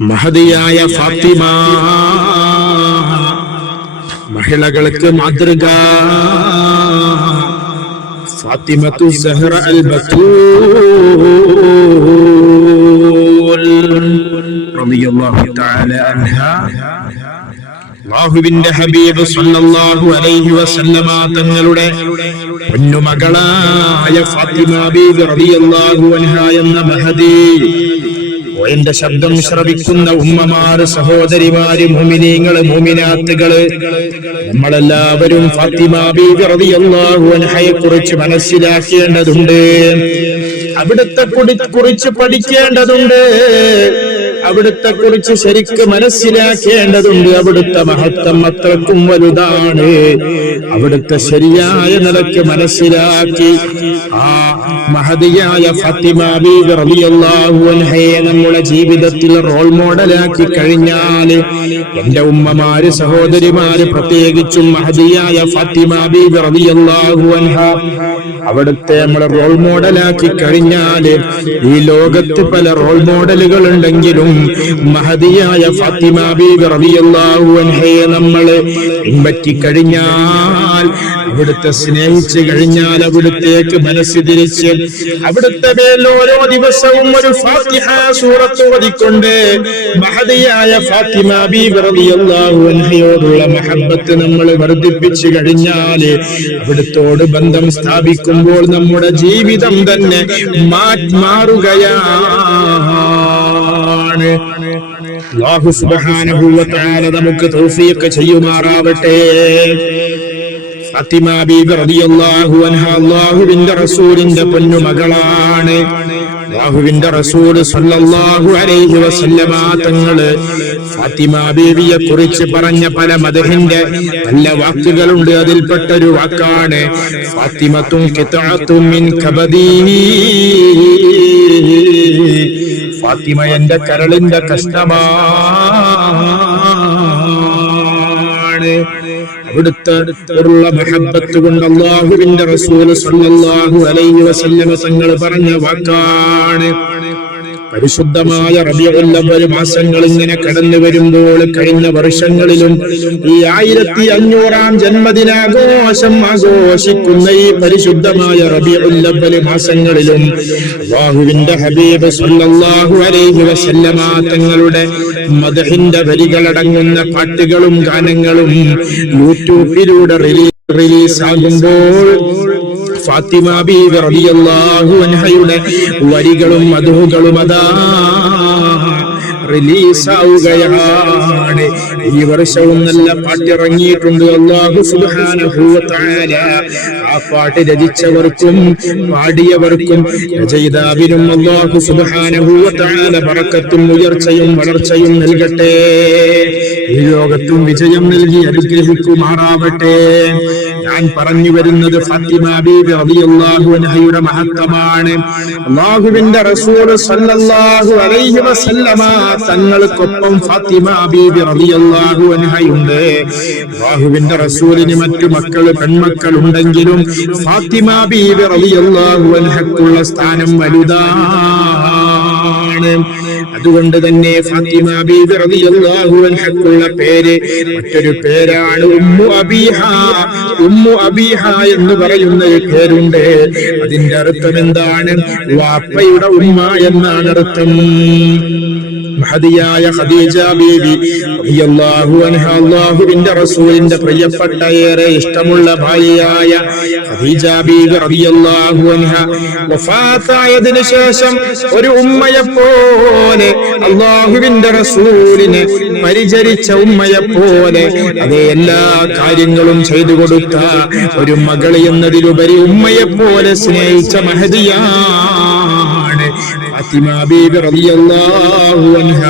മഹതിയായ ഫാത്തിമ. മഹിളകൾക്ക് മാതൃക. ഫാത്തിമത്തു സഹറ അൽ അൻഹാ. ഹബീബ് സല്ലല്ലാഹു അലൈഹി വസല്ലമ തങ്ങളുടെ പൊന്നുമകളായ ഫാത്തിമ റളിയല്ലാഹു എന്ന മഹദി. എന്റെ ശബ്ദം ശ്രവിക്കുന്ന ഉമ്മമാർ സഹോദരിമാര് മോമിനീങ്ങൾ മോമിനാത്തുകൾ നമ്മളെല്ലാവരും ഫാത്തിമ റളിയല്ലാഹു കുറിച്ച് മനസ്സിലാക്കേണ്ടതുണ്ട്. അവിടുത്തെ കുറിച്ച് പഠിക്കേണ്ടതുണ്ട്. അവിടുത്തെ കുറിച്ച് ശരിക്ക് മനസ്സിലാക്കേണ്ടതുണ്ട്. അവിടുത്തെ മഹത്വം അത്രക്കും വലുതാണ്. അവിടുത്തെ ശരിയായ നിലയ്ക്ക് മനസ്സിലാക്കി. ആ മഹതിയായ ഫാത്തിമ അൻഹയെ നമ്മുടെ ജീവിതത്തിൽ റോൾ മോഡലാക്കി കഴിഞ്ഞാൽ എന്റെ ഉമ്മമാര് സഹോദരിമാര് പ്രത്യേകിച്ചും മഹതിയായ ഫാത്തിമ റളിയല്ലാഹു അൻഹ അവിടുത്തെ നമ്മൾ റോൾ മോഡലാക്കി കഴിഞ്ഞാൽ ഈ ലോകത്ത് പല റോൾ മോഡലുകൾ ഉണ്ടെങ്കിലും മഹതിയായ ഫാത്തിമ ബീബി റളിയല്ലാഹു അൻഹയെ നമ്മൾ പിൻപറ്റി കഴിഞ്ഞാൽ അവിടുത്തെ സ്നേഹിച്ചു കഴിഞ്ഞാൽ അവിടുത്തേക്ക് മനസ്സ് തിരിച്ച് അവിടുത്തെ മേൽ ഓരോ ദിവസവും ഒരു ഫാത്തിഹ സൂറത്ത് ഓതിക്കൊണ്ട് മഹതിയായ ഫാത്തിമ ബീബി റളിയല്ലാഹു അൻഹയോടുള്ള മഹബത്ത് നമ്മൾ വർദ്ധിപ്പിച്ചു കഴിഞ്ഞാൽ അവിടുത്തോട് ബന്ധം സ്ഥാപിക്കുമ്പോൾ നമ്മുടെ ജീവിതം തന്നെ മാറുകയാണ് അല്ലാഹു സുബ്ഹാനഹു വ തആല നമുക്ക് തൗഫീഖ് ചെയ്യുമാറാവട്ടെ. ഫാത്തിമ ബീബി റളിയല്ലാഹു അൻഹ അല്ലാഹുവിന്റെ റസൂലിന്റെ പൊന്നുമകളാണ് അല്ലാഹുവിന്റെ റസൂൽ സല്ലല്ലാഹു അലൈഹി വസല്ലമ തങ്ങൾ ഫാത്തിമ ബീവിയെ കുറിച്ച് പറഞ്ഞ പല മദഹിന്റെ നല്ല വാക്കുകളുണ്ട്. അതിൽപ്പെട്ട ഒരു വാക്കാണ് ഫാത്തിമത്തും കിതാത്തും മിൻ കബദീ ഫാത്തിമ എന്റെ കരളിന്റെ കഷ്ടമാണ്. അവിടുത്തെ ഉള്ള മഹബത്ത് കൊണ്ട് അള്ളാഹുവിന്റെ റസൂൽ സല്ലല്ലാഹു അലൈഹി വസല്ലമ തങ്ങൾ പറഞ്ഞ വാക്കാണ്. പരിശുദ്ധമായ റബിയുള്ളവര് മാസങ്ങൾ ഇങ്ങനെ കടന്നു വരുമ്പോൾ കഴിഞ്ഞ വർഷങ്ങളിലും ഈ ആയിരത്തി അഞ്ഞൂറാം ജന്മദിനാഘോഷം ആഘോഷിക്കുന്ന ഈ പരിശുദ്ധമായ റബിയുള്ളവര് മാസങ്ങളിലും അള്ളാഹുവിന്റെ ഹബീബ് സല്ലല്ലാഹു അലൈഹി വസല്ലമ തങ്ങളുടെ മദഹിന്റെ വരികളടങ്ങുന്ന പാട്ടുകളും ഗാനങ്ങളും യൂട്യൂബിലൂടെ റിലീസ് റിലീസ് ആകുമ്പോൾ ഫാത്തിമ ബീവി റളിയല്ലാഹു അൻഹയുടെ വരികളും മധുകളും അതാ റിലീസ് ആവുകയാണ്. ഈ വർഷവും നല്ല പാട്ടിറങ്ങിയിട്ടുണ്ട്. അള്ളാഹു തആല ആ പാട്ട് രചിച്ചവർക്കും പാടിയവർക്കും രചയിതാവിനും അള്ളാഹു തആല ബറക്കത്തും ഉയർച്ചയും വളർച്ചയും നൽകട്ടെ. ഈ ലോകത്തും വിജയം നൽകി അനുഗ്രഹിക്കുമാറാവട്ടെ. ഞാൻ പറഞ്ഞു വരുന്നത് ഫാത്തിമ ബീബി റളിയല്ലാഹു അൻഹയുടെ മഹത്വമാണ്. അല്ലാഹുവിന്റെ റസൂൽ സല്ലല്ലാഹു അലൈഹി വസല്ലമ തങ്ങൾക്കൊപ്പം ഫാത്തിമ ബീബി റളിയല്ലാഹു അൻഹയുണ്ട് അള്ളാഹുവിന്റെ റസൂലിന് മറ്റു മക്കൾ പെൺമക്കൾ ഉണ്ടെങ്കിലും ഫാത്തിമ ബീബി റളിയല്ലാഹു അൻഹക്കുള്ള സ്ഥാനം വലുതാണ്. അതുകൊണ്ട് തന്നെ ഫാത്തിമ ബീബി റളിയല്ലാഹു അൻഹക്കുള്ള പേര്. മറ്റൊരു പേരാണ് ഉമ്മു അബീഹ. ഉമ്മു അബീഹ എന്ന് പറയുന്ന ഒരു പേരുണ്ട്. അതിന്റെ അർത്ഥം എന്താണ്? വാപ്പയുടെ ഉമ്മ എന്നാണ് അർത്ഥം. മഹദിയായ ഖദീജ ബീബി റളിയല്ലാഹു അൻഹ അല്ലാഹുവിന്റെ റസൂലിന്റെ പ്രിയപ്പെട്ട ഏറെ ഇഷ്ടമുള്ള ഭാര്യയായ ഖദീജ ബീബി റളിയല്ലാഹു അൻഹ വഫാത്തായതിനു ശേഷം ഒരു ഉമ്മയെ പോലെ അല്ലാഹുവിന്റെ റസൂലിനെ പരിചരിച്ച ഉമ്മയെ പോലെ അതേ എല്ലാ കാര്യങ്ങളും ചെയ്തു കൊടുത്ത ഒരു മകൾ എന്നതിലുപരി ഉമ്മയെ പോലെ സ്നേഹിച്ച മഹദിയാണ് ഫാത്തിമ ബീബി റളിയല്ലാഹു അൻഹ.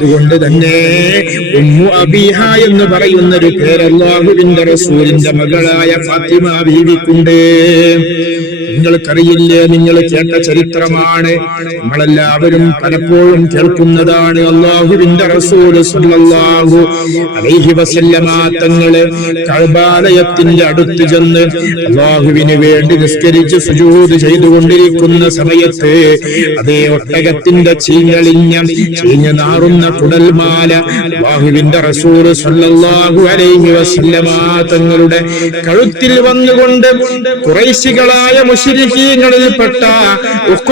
അതുകൊണ്ട് തന്നെ ഉമ്മു അബീഹ എന്ന് പറയുന്ന ഒരു പേര് അള്ളാഹുവിന്റെ റസൂലിന്റെ മകളായ ഫാത്തിമ ബീവിക്കുണ്ട്. നിങ്ങൾക്കറിയില്ലേ നിങ്ങൾ കേട്ട ചരിത്രമാണ്. നമ്മളെല്ലാവരും പലപ്പോഴും കേൾക്കുന്നതാണ് അള്ളാഹുവിന്റെ റസൂൽ സല്ലല്ലാഹു അലൈഹി വസല്ലമ തങ്ങൾ കഅബാലയത്തിന്റെ അടുത്ത് ചെന്ന് അള്ളാഹുവിന് വേണ്ടി നിസ്കരിച്ച് സുജൂത് ചെയ്തുകൊണ്ടിരിക്കുന്ന സമയത്ത് അതേ ഒട്ടകത്തിന്റെ ചീഞ്ഞളിഞ്ഞ ചീഞ്ഞ നാറുന്ന കുടൽമാല അള്ളാഹുവിന്റെ റസൂൽ സല്ലല്ലാഹു അലൈഹി വസല്ലമ തങ്ങളുടെ കഴുത്തിൽ വന്നുകൊണ്ട് കുറൈശികളായ മുശ്രിക്കീങ്ങളിൽപ്പെട്ട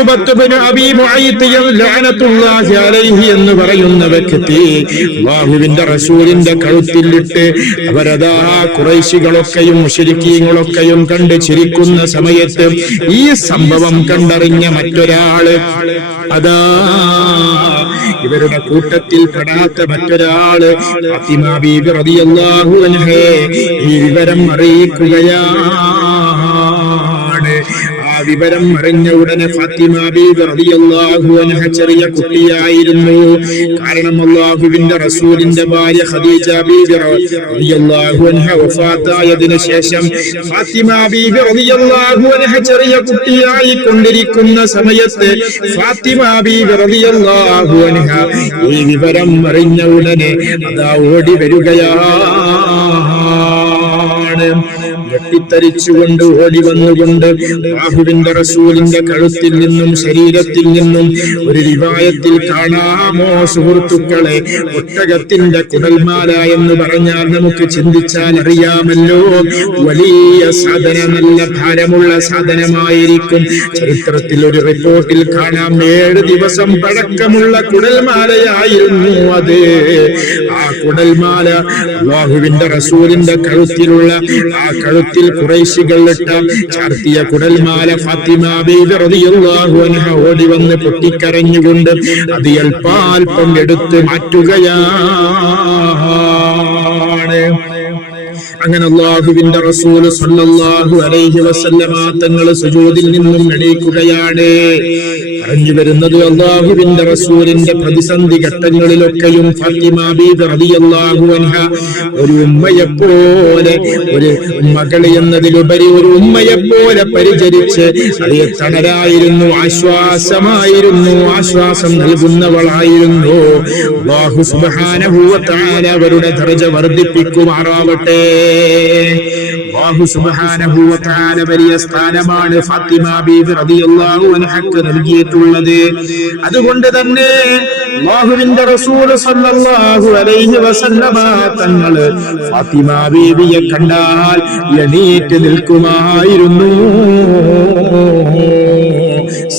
പെട്ട ഇബ്നു അബീ മുഅയ്ത്ത് ലഅനത്തുല്ലാഹി അലൈഹി എന്ന് പറയുന്ന വ്യക്തി അള്ളാഹുവിന്റെ റസൂലിന്റെ കഴുത്തിലിട്ട് അവരതാ കുറൈശികളൊക്കെയും മുശ്രിക്കീങ്ങളൊക്കെയും കണ്ട് ചിരിക്കുന്ന സമയത്ത് ഈ സംഭവം കണ്ടറിഞ്ഞ മറ്റൊരാൾ അതാ ഇവരുടെ കൂട്ടത്തിൽ പെടാത്ത മറ്റൊരാൾ ഈ വിവരം അറിയിക്കുകയാണ് ആ വിവരം അറിഞ്ഞ ഉടനെ ഫാത്തിമ അൻഹ ചെറിയ കുട്ടിയായിരുന്നു. കാരണം അള്ളാഹുവിന്റെ റസൂലിന്റെ ഭാര്യ ഖദീജ ബീബി റളിയല്ലാഹു അൻഹ ശേഷം ഫാത്തിമ റളിയല്ലാഹു അൻഹ ചെറിയ കുട്ടിയായി കൊണ്ടിരിക്കുന്ന സമയത്ത് ഫാത്തിമ റളിയല്ലാഹു അൻഹ ഈ വിവരം അറിഞ്ഞ ഉടനെ അതാ ഓടി വരികയാണ്. ഞെട്ടിത്തരിച്ചുകൊണ്ട് ഓടി വന്നുകൊണ്ട് ബാഹുവിന്റെ റസൂലിന്റെ കഴുത്തിൽ നിന്നും ശരീരത്തിൽ നിന്നും ഒരു റിവായത്തിൽ കാണാമോ സുഹൃത്തുക്കളെ? ഒട്ടകത്തിന്റെ കുടൽമാല എന്ന് പറഞ്ഞാൽ നമുക്ക് ചിന്തിച്ചാൽ അറിയാമല്ലോ. വലിയ സാധന നല്ല ഭാരമുള്ള സാധനമായിരിക്കും. ചരിത്രത്തിൽ ഒരു റിപ്പോർട്ടിൽ കാണാം. ഏഴ് ദിവസം പഴക്കമുള്ള കുടൽമാലയായിരുന്നു അത്. ആ കുടൽമാല ബാഹുവിന്റെ റസൂലിന്റെ കഴുത്തിലുള്ള ആ കഴുത്തിൽ കുറേശികൾ ഇട്ട ചാർത്തിയ കുടൽമാല ഫാത്തിമ ഓടി വന്ന് പൊട്ടിക്കരഞ്ഞുകൊണ്ട് അത് അല്പാൽപ്പം എടുത്ത് മാറ്റുകയാണ്. അങ്ങനെ അള്ളാഹുവിന്റെ റസൂൽ സല്ലല്ലാഹു അലൈഹി വസല്ലമ തങ്ങൾ സുജൂദിൽ നിന്നും എണീക്കുകയാണ്. പറഞ്ഞു വരുന്നത് അള്ളാഹുവിന്റെ റസൂലിന്റെ പ്രതിസന്ധി ഘട്ടങ്ങളിലൊക്കെയും ഫാത്തിമ ഒരു ഉമ്മയെപ്പോലെ ഒരു മകൾ എന്നതിലുപരി ഒരു ഉമ്മയെപ്പോലെ പരിചരിച്ച് അതേ തണലായിരുന്നു ആശ്വാസമായിരുന്നു ആശ്വാസം നൽകുന്നവളായിരുന്നു. അള്ളാഹു സുബ്ഹാനഹു വ തആല അവരുടെ ദർജ വർദ്ധിപ്പിക്കുമാറാവട്ടെ. അല്ലാഹു സുബ്ഹാനഹു വ തആല വലിയ സ്ഥാനമാണ് ഫാത്തിമ ബീബി നൽകിയിട്ടുള്ളത് അതുകൊണ്ട് തന്നെ അല്ലാഹുവിന്റെ റസൂൽ സല്ലല്ലാഹു അലൈഹി വസല്ലമ തങ്ങൾ ഫാത്തിമ ബീവിയെ കണ്ടാൽ എണീറ്റ് നിൽക്കുമായിരുന്നു.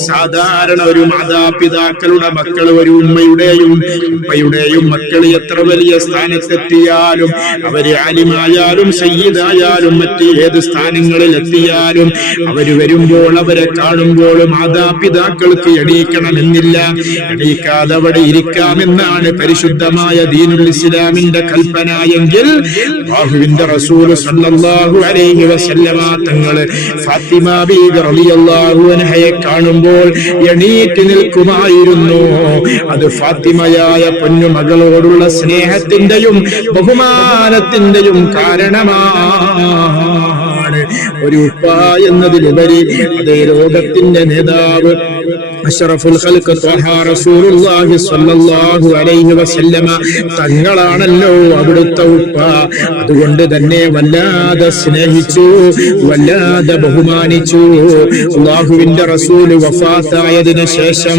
സാധാരണ ഒരു മാതാപിതാക്കളുടെ മക്കൾ ഒരു ഉമ്മയുടെയും ഉപ്പയുടെയും മക്കൾ എത്ര വലിയ സ്ഥാനത്തെത്തിയാലും അവർ ആലിമായാലും സയ്യിദായാലും മറ്റ് ഏത് സ്ഥാനങ്ങളിൽ എത്തിയാലും അവർ വരുമ്പോൾ അവരെ കാണുമ്പോൾ മാതാപിതാക്കൾക്ക് എണീക്കണമെന്നില്ല. എണീക്കാതെ അവിടെ ഇരിക്കാമെന്നാണ് പരിശുദ്ധമായ ദീനുൽ ഇസ്ലാമിന്റെ കൽപ്പന എങ്കിൽ ബാഹുവിന്റെ റസൂൽ സല്ലല്ലാഹു അലൈഹി വസല്ലമ തങ്ങൾ ഫാത്തിമ ബീബി റളിയല്ലാഹു അൻഹയെ കാണുമ്പോൾ എണീറ്റ് നിൽക്കുമായിരുന്നു. അത് ഫാത്തിമയായ പൊന്നു മകളോടുള്ള സ്നേഹത്തിന്റെയും ബഹുമാനത്തിന്റെയും കാരണമാണ്. ഒരു ഉപ്പ എന്നതിലുപരി അതേ ലോകത്തിന്റെ നേതാവ് അഷ്റഫുൽ ഖൽഖ് റസൂലുള്ളാഹി സ്വല്ലല്ലാഹു അലൈഹി വസല്ലമ. തങ്ങളാണല്ലോ അവിടുത്തെ ഉപ്പ. അതുകൊണ്ട് തന്നെ വല്ലാതെ സ്നേഹിച്ചു വല്ലാതെ ബഹുമാനിച്ചു. അള്ളാഹുവിന്റെ റസൂൽ വഫാത്തായതിനു ശേഷം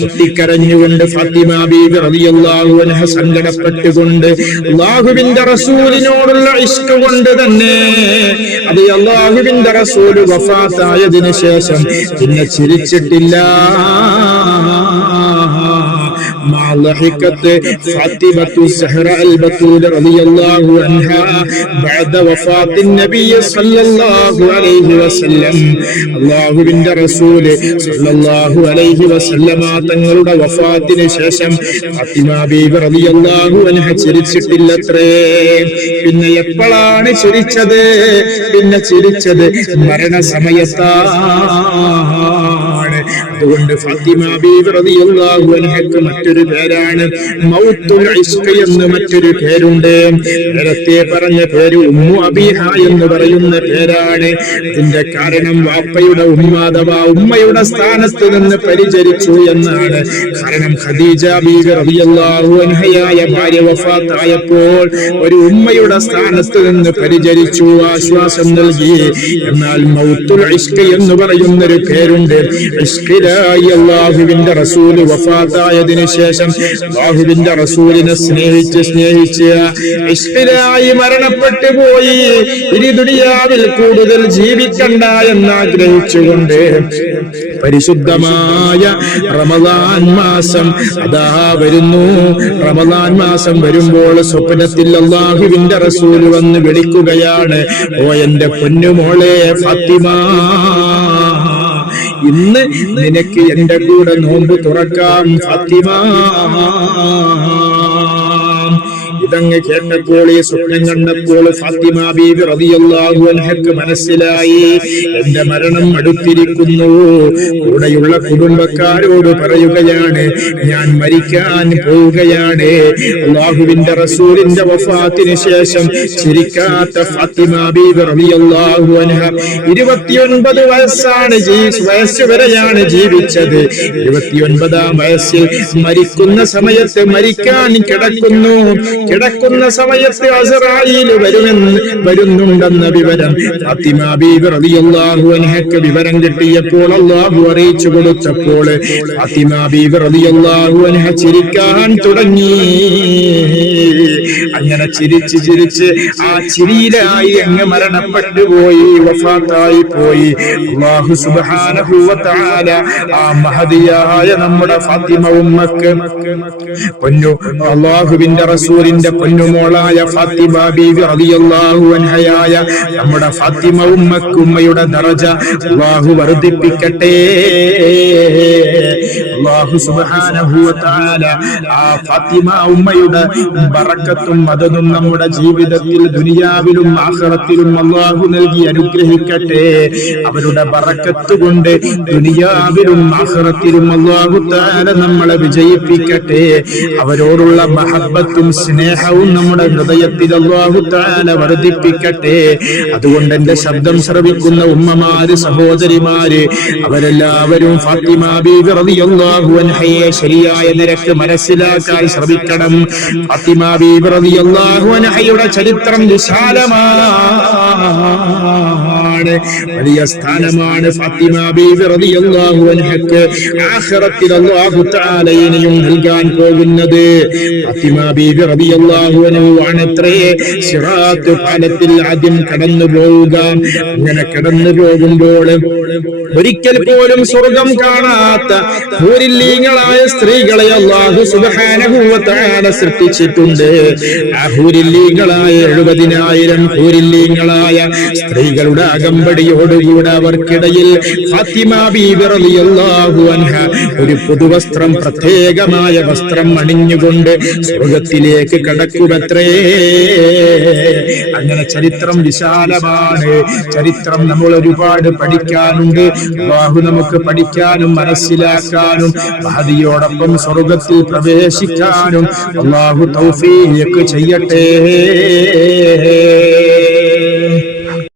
കുട്ടിക്കരഞ്ഞുകൊണ്ട് ഫാത്തിമ ബീബി റളിയല്ലാഹു അൻഹ സങ്കടപ്പെട്ടുകൊണ്ട് അള്ളാഹുവിന്റെ റസൂലിനോടുള്ള ഇഷ്ക കൊണ്ട് തന്നെ അത് അള്ളാഹുവിന്റെ റസൂൽ വഫാത്തായതിനു ശേഷം പിന്നെ ചിരിച്ചിട്ടില്ല. ما ضحكت فاطمة الزهراء البتول رضي الله عنها بعد وفاة النبي صلى الله عليه وسلم الله بن رسول صلى الله عليه وسلم തങ്ങളുടെ വഫാത്തിന് ശേഷം ഫാത്തിമ ബീബി റളിയല്ലാഹു അൻഹ ചിരിച്ചിട്ടില്ലത്രേ പിന്നെ എപ്പോഴാണ് ചിരിച്ചത് പിന്നെ ചിരിച്ചത് മരണസമയത്താണ് അതുകൊണ്ട് മറ്റൊരു പേരാണ് എന്ന് മറ്റൊരു പേരുണ്ട്. നേരത്തെ പറഞ്ഞ പേര് ഉമ്മു അബീഹ എന്ന് പറയുന്ന പേരാണ്. ഇതിന്റെ കാരണം വാപ്പയുടെ ഉമ്മ അഥവാ ഉമ്മയുടെ സ്ഥാനത്ത് നിന്ന് പരിചരിച്ചു എന്നാണ്. കാരണം ഖദീജ ബീബി റബിയല്ലാഹു അൻഹയായ ഭാര്യ വഫാത്തായപ്പോൾ ഒരു ഉമ്മയുടെ സ്ഥാനത്ത് നിന്ന് പരിചരിച്ചു ആശ്വാസം നൽകി. എന്നാൽ മൗത്തുൽ ഇഷ്ഖ് എന്ന് പറയുന്ന ഒരു പേരുണ്ട്. ഇഷ്ഖിലെ ഇഷ്കിലായി അള്ളാഹുവിന്റെ റസൂൽ വഫാത്തായതിനു ശേഷം അള്ളാഹുവിന്റെ റസൂലിനെ സ്നേഹിച്ച് സ്നേഹിച്ച് ഇഷ്കിലായി മരണപ്പെട്ടു പോയി. ഇനി ദുനിയാവിൽ കൂടുതൽ ജീവിക്കണ്ട എന്ന് ആഗ്രഹിച്ചുകൊണ്ട് പരിശുദ്ധമായ റമദാൻ മാസം അതാ വരുന്നു. റമദാൻ മാസം വരുമ്പോൾ സ്വപ്നത്തിൽ അള്ളാഹുവിന്റെ റസൂൽ വന്ന് വിളിക്കുകയാണ് ഓ എന്റെ പൊന്നുമോളെ ഫാത്തിമ. ഇന്ന് നിനക്ക് എന്റെ കൂടെ നോമ്പ് തുറക്കാം ഫാത്തിമ. ഇതങ്ങ് കേട്ടപ്പോൾ ഈ സ്വപ്നം കണ്ടപ്പോൾ ഫാത്തിമ ബീബി റളിയല്ലാഹു അൻഹക്ക് മനസ്സിലായി എന്റെ മരണം അടുത്തിരിക്കുന്നു. കൂടെയുള്ള കുടുംബക്കാരോട് പറയുകയാണ് ഞാൻ മരിക്കാൻ പോവുകയാണ്. അള്ളാഹുവിന്റെ റസൂലിന്റെ വഫാത്തിന് ശേഷം ചിരിക്കാത്ത ഫാത്തിമ ബീബി റളിയല്ലാഹു അൻഹ ഇരുപത്തിയൊൻപത് വയസ്സാണ് വയസ്സ് വരെയാണ് ജീവിച്ചത്. ഇരുപത്തിയൊൻപതാം വയസ്സിൽ മരിക്കുന്ന സമയത്ത് മരിക്കാൻ കിടക്കുന്നു. കിടക്കുന്ന സമയത്ത് അസറായിൽ വരുമെന്ന് വരുന്നുണ്ടെന്ന വിവരം. ഫാത്തിമ ബീബി റളിയല്ലാഹു അൻഹക്ക് വിവരം കിട്ടിയപ്പോൾ അള്ളാഹു അറിയിച്ചു കൊടുത്തപ്പോൾ ഫാത്തിമ ബീബി റളിയല്ലാഹു അൻഹ ചിരിക്കാൻ തുടങ്ങി. അങ്ങനെ ചിരിച്ച് ചിരിച്ച് ആ ചിരിയിലായി അങ്ങ് മരണപ്പെട്ടു പോയി വഫാത്തായി പോയി. അള്ളാഹു സുബ്ഹാനഹു വ ആ മഹദിയായ നമ്മുടെ ഫാത്തിമ ഉമ്മക്ക് പൊന്നു അള്ളാഹുവിന്റെ റസൂലിന്റെ പൊന്നുമോളായ ഫാത്തിമ ബീവി റളിയല്ലാഹു അൻഹയായ നമ്മുടെ ഫാത്തിമ ഉമ്മക്ക് ഉമ്മയുടെ ദറജ അള്ളാഹു വർദ്ധിപ്പിക്കട്ടെ. അള്ളാഹു തആല ആ ഫാത്തിമ ഉമ്മയുടെ ബറക്കത്തും മദതും നമ്മുടെ ജീവിതത്തിൽ ദുനിയാവിലും ആഖിറത്തിലും അള്ളാഹു നൽകി അനുഗ്രഹിക്കട്ടെ. അവരുടെ ബറക്കത്ത് കൊണ്ട് ദുനിയാവിലും ആഖിറത്തിലും അള്ളാഹു തആല നമ്മളെ വിജയിപ്പിക്കട്ടെ. അവരോടുള്ള മഹബത്തും സ്നേഹവും നമ്മുടെ ഹൃദയത്തിൽ അള്ളാഹു തആല വർദ്ധിപ്പിക്കട്ടെ. അതുകൊണ്ട് എന്റെ ശബ്ദം ശ്രവിക്കുന്ന ഉമ്മമാര് സഹോദരിമാര് അവരെല്ലാവരും ഫാത്തിമ ബീവി റളിയല്ലാഹു അൻഹയെ ശരിയായ നിരക്ക് മനസ്സിലാക്കാൻ ശ്രമിക്കണം. ഫാത്തിമ റളിയല്ലാഹു അൻഹയുടെ ചരിത്രം വിശാലമാണ്. വലിയ സ്ഥാനമാണ് ഫാത്തിമ റളിയല്ലാഹു അൻഹക്ക് ആഖിറത്തിൽ അല്ലാഹു തആല നൽകാൻ പോകുന്നത്. ഫാത്തിമ റളിയല്ലാഹു ആദ്യം കടന്നു പോവുക. അങ്ങനെ കടന്നു പോകുമ്പോൾ ഒരിക്കൽ പോലും സ്വർഗം കാണാത്ത ഹൂരില്ലീങ്ങളായ സ്ത്രീകളെ അള്ളാഹു തആല സൃഷ്ടിച്ചിട്ടുണ്ട്. അഹുരില്ലീങ്ങളായ ഹൂരില്ലീങ്ങളായ എഴുപതിനായിരം ഹൂരില്ലീങ്ങളായ സ്ത്രീകളുടെ അകമ്പടിയോടുകൂടെ അവർക്കിടയിൽ ഒരു പുതുവസ്ത്രം പ്രത്യേകമായ വസ്ത്രം അണിഞ്ഞുകൊണ്ട് സ്വർഗത്തിലേക്ക് കടക്കുമത്രേ. അങ്ങനെ ചരിത്രം വിശാലമാണ്. ചരിത്രം നമ്മൾ ഒരുപാട് പഠിക്കാനുണ്ട്. ബാഹു നമുക്ക് പഠിക്കാനും മനസ്സിലാക്കാനും മഹദിയോടൊപ്പം സ്വർഗത്തിൽ പ്രവേശിക്കാനും അള്ളാഹു തൗഫീഖ് ചെയ്യട്ടെ.